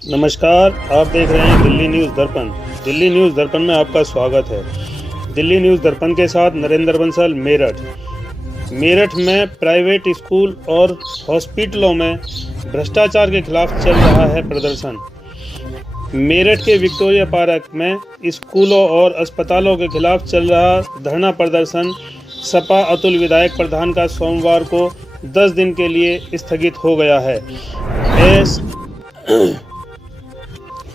नमस्कार, आप देख रहे हैं दिल्ली न्यूज़ दर्पण। दिल्ली न्यूज़ दर्पण में आपका स्वागत है। दिल्ली न्यूज़ दर्पण के साथ नरेंद्र बंसल। मेरठ में प्राइवेट स्कूल और हॉस्पिटलों में भ्रष्टाचार के खिलाफ चल रहा है प्रदर्शन। मेरठ के विक्टोरिया पार्क में स्कूलों और अस्पतालों के खिलाफ चल रहा धरना प्रदर्शन सपा अतुल विधायक प्रधान का सोमवार को 10 दिन के लिए स्थगित हो गया है।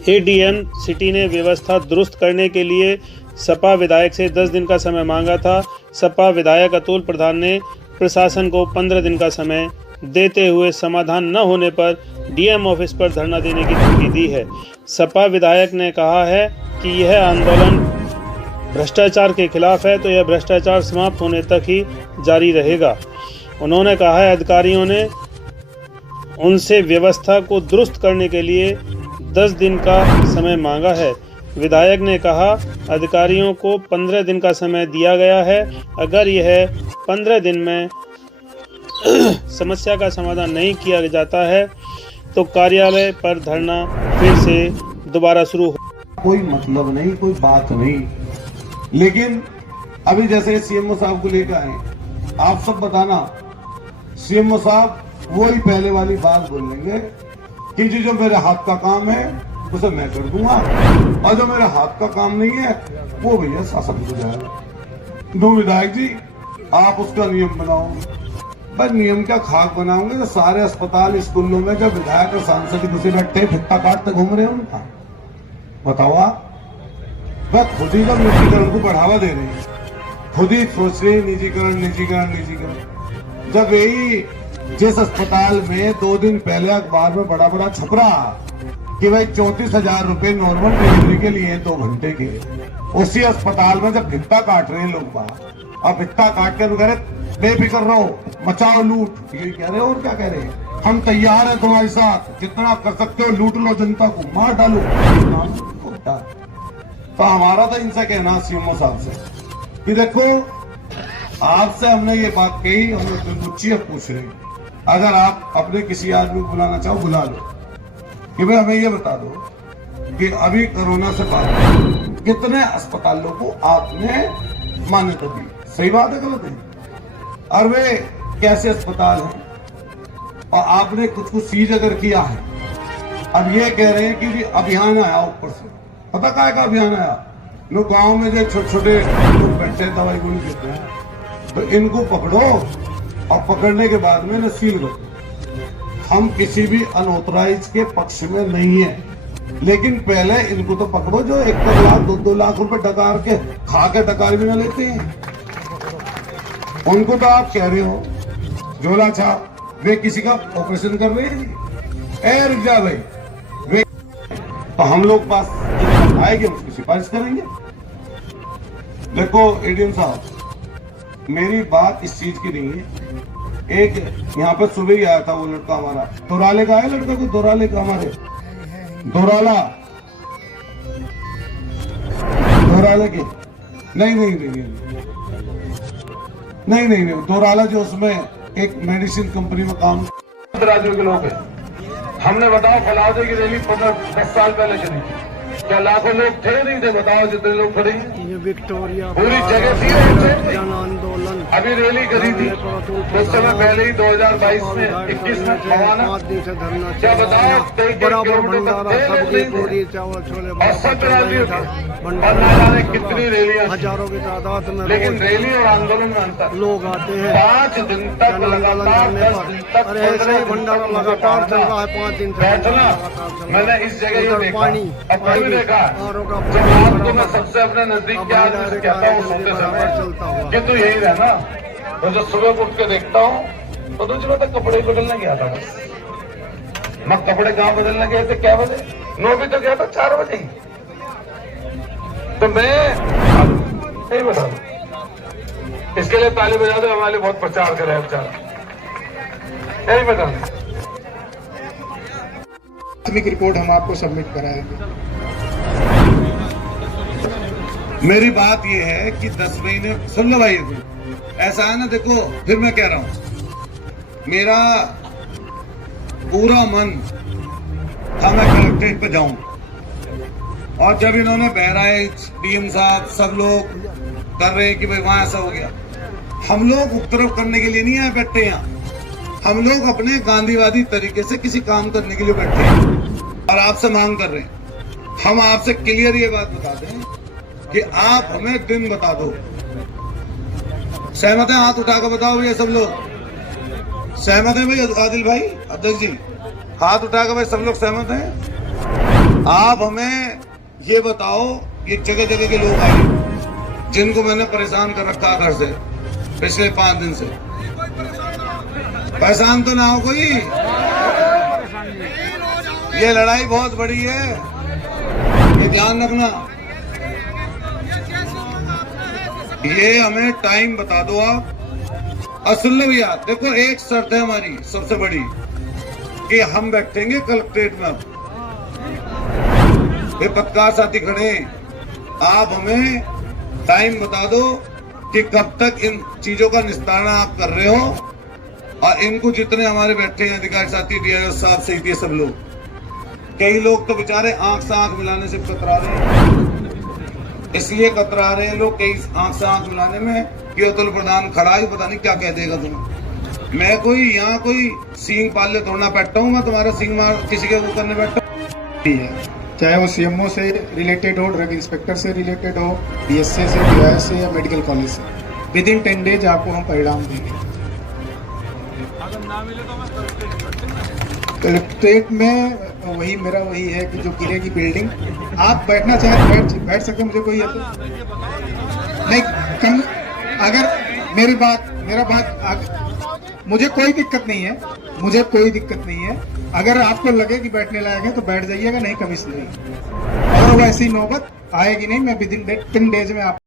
एडीएम सिटी ने व्यवस्था दुरुस्त करने के लिए सपा विधायक से 10 दिन का समय मांगा था। सपा विधायक अतुल प्रधान ने प्रशासन को 15 दिन का समय देते हुए समाधान न होने पर डीएम ऑफिस पर धरना देने की धमकी दी है। सपा विधायक ने कहा है कि यह आंदोलन भ्रष्टाचार के खिलाफ है, तो यह भ्रष्टाचार समाप्त होने तक ही जारी रहेगा। उन्होंने कहा है अधिकारियों ने उनसे व्यवस्था को दुरुस्त करने के लिए 10 दिन का समय मांगा है। विधायक ने कहा अधिकारियों को 15 दिन का समय दिया गया है। अगर यह 15 दिन में समस्या का समाधान नहीं किया जाता है तो कार्यालय पर धरना फिर से दोबारा शुरू हो। कोई मतलब नहीं, कोई बात नहीं। लेकिन अभी जैसे सीएमओ साहब को लेकर आए, आप सब बताना, सीएमओ साहब वही पहले वाली बात बोलेंगे कि जो मेरे हाथ का काम है उसे मैं कर दूंगा, और जो मेरे हाथ का काम नहीं है वो भैया शासन को जाएगा। दो विधायक जी, आप उसका नियम बनाओ। बस नियम क्या खाक बनाओगे? तो सारे अस्पताल स्कूलों में जब विधायक और सांसद घुसे बैठे फिक्का काटते घूम रहे हैं उनका, बताओ आप। बस खुद ही जब निजीकरण को बढ़ावा दे रहे हैं, खुद ही सोच रहे निजीकरण। जब यही जिस अस्पताल में 2 दिन पहले अखबार में बड़ा बड़ा छप रहा कि भाई 34,000 रुपए नॉर्मल डिलीवरी के लिए 2 घंटे के, उसी अस्पताल में जब भित्ता काट रहे हैं लोग बाहर, और भित्ता काट कर कह रहे बेफिक्र रहो, मचाओ लूट, ये कह रहे हो। और क्या कह रहे हैं? हम तैयार हैं तुम्हारे साथ, जितना कर सकते हो लूट लो, जनता को मार डालो। तो हमारा तो इनसे कहना सीएमओ साहब से कि देखो, आपसे हमने ये बात कही, हम मुझे पूछ रहे हैं, अगर आप अपने किसी आदमी को बुलाना चाहो बुला लो कि भाई हमें ये बता दो कि अभी कोरोना से पहले कितने अस्पतालों को आपने मान्यता दी। सही बात है, गलत है? और वे कैसे अस्पताल हैं, और आपने कुछ सीज अगर किया है। अब ये कह रहे हैं कि जी अभियान आया ऊपर से, पता क्या का अभियान आया? लोग गांव में जो छोटे छोटे लोग बैठे दवाई गोली देते हैं, तो इनको पकड़ो और पकड़ने के बाद में सील करो। हम किसी भी अनऑथराइज के पक्ष में नहीं है, लेकिन पहले इनको तो पकड़ो जो 1 लाख 2 लाख रुपए डकार के खा के डकार भी न लेते हैं। उनको तो आप कह रहे हो झोला छाप, वे किसी का ऑपरेशन कर रहे हैं। रुक जा भाई, वे तो हम लोग पास आएंगे, उसकी सिफारिश करेंगे। देखो एडीएम साहब, मेरी बात इस चीज की नहीं है। एक यहाँ पर सुबह ही आया था वो लड़का हमारा, दोराले का है लड़का, को दोराले का, हमारे दोराला दोराले के नहीं, दोराला जो उसमें एक मेडिसिन कंपनी में काम, राज्यों के लोग हैं। हमने बताओ फलादे की रैली 10 साल पहले चली, क्या लाखों लोग थे नहीं थे? बताओ जितने लोग खड़े हैं, विक्टोरिया पूरी जगह थी जन आंदोलन। अभी रैली करी थी कुछ समय पहले ही 2022 में 21 में फवाना, क्या बताओ कितनी रैलियां, हजारों की तादाद में, लेकिन रैली और आंदोलन में अंतर। लोग आते हैं 5 दिन तक लगातार, 10 दिन तक ऐसे ही भंडारा लगातार चल रहा है। 5 दिन बैठना, मैंने इस जगह ये देखा, देखा जब रात को मैं सबसे अपने नजदीक के आदमी से कहता हूँ सोते समय कि तू यही रहना, तो जब सुबह उठ के देखता हूँ तो तुझे मैं कपड़े बदलने गया था। मैं कपड़े कहाँ बदलने गए थे? क्या बजे? 9 बजे तो गया था, 4 बजे ही। तो मैं नहीं बता, इसके लिए ताली बजा दो, हमारे बहुत प्रचार करे बेचारा, नहीं बता। रिपोर्ट हम आपको सबमिट कराएंगे। मेरी बात यह है कि 10 महीने सुन लो भाई, ऐसा है ना, देखो फिर मैं कह रहा हूं, मेरा पूरा मन था मैं कलेक्ट्रेट पे जाऊं। और जब इन्होंने बहराइच डीएम साहब सब लोग कर रहे हैं कि भाई वहां ऐसा हो गया, हम लोग उपद्रव करने के लिए नहीं आए बैठे यहाँ, हम लोग अपने गांधीवादी तरीके से किसी काम करने के लिए बैठे हैं और आपसे मांग कर रहे हैं। हम आपसे क्लियर ये बात बता दें कि आप हमें दिन बता दो। सहमत है? हाथ उठाकर बताओ ये सब लोग सहमत है भाई? आदिल भाई, अध्यक्ष जी, हाथ उठाकर भाई सब लोग सहमत हैं? आप हमें ये बताओ, ये जगह जगह के लोग आए जिनको मैंने परेशान कर रखा घर से पिछले 5 दिन से, परेशान तो ना हो कोई? ये लड़ाई बहुत बड़ी है, ये ध्यान रखना। ये हमें टाइम बता दो आप। असल भैया देखो, एक शर्त है हमारी सबसे बड़ी कि हम बैठेंगे कलेक्ट्रेट में। ये पत्रकार साथी खड़े, आप हमें टाइम बता दो कि कब तक इन चीजों का निस्तारण आप कर रहे हो। और इनको जितने हमारे बैठे हैं अधिकारी साथी, डीआईओ साहब सहित ये सब लोग, कई लोग तो बेचारे आंख से आंख मिलाने से कतरा रहे हैं। इसलिए कतरा रहे हैं लोग कई आंख से आंख मिलाने में कि अतुल प्रधान खड़ा ही पता नहीं क्या कह देगा तुम्हें। मैं कोई यहाँ कोई सींग पालने तोड़ना बैठा हूँ? मैं तुम्हारा सींग मार किसी के वो करने बैठा हूँ? चाहे वो सीएमओ से रिलेटेड हो, ड्रग इंस्पेक्टर से रिलेटेड हो, बीएसए से, डीआईएस से या मेडिकल कॉलेज से, विद इन 10 डेज आपको हम परिणाम देंगे। कलेक्ट्रेट में वही मेरा वही है कि जो किले की बिल्डिंग, आप बैठना चाहे बैठ सकते, मुझे कोई नहीं कम। अगर मेरा बात मुझे कोई दिक्कत नहीं है, मुझे कोई दिक्कत नहीं है। अगर आपको लगे कि बैठने लायक है तो बैठ जाइएगा, नहीं कमिश्नर नहीं। और वैसी नौबत आएगी नहीं। मैं विद इन 10 डेज में आप